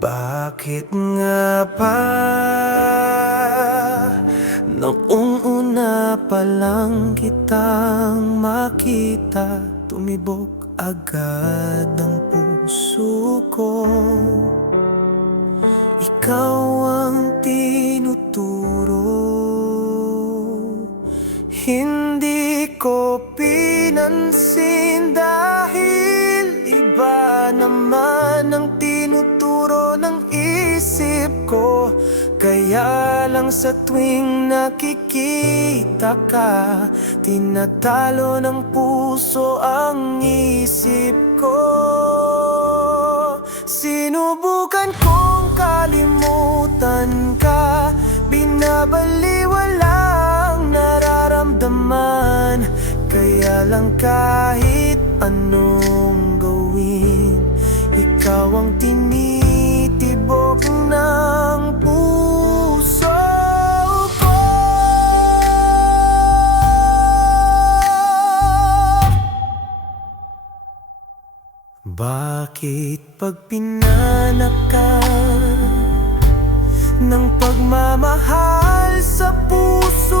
Bakit nga ba noong una pa lang kitang makita, tumibok agad ang puso ko? Ikaw ang tinuturo, hindi ko pinansin dahil iba naman ang tinuturo ng isip ko. Kaya lang sa tuwing nakikita ka, tinatalo ng puso ang isip ko. Sinubukan kong kalimutan ka, binabaliwala ang nararamdaman. Kaya lang kahit anong gawin, ikaw ang tinitibok ng puso ko. Bakit pag pinanak ka ng pagmamahal sa puso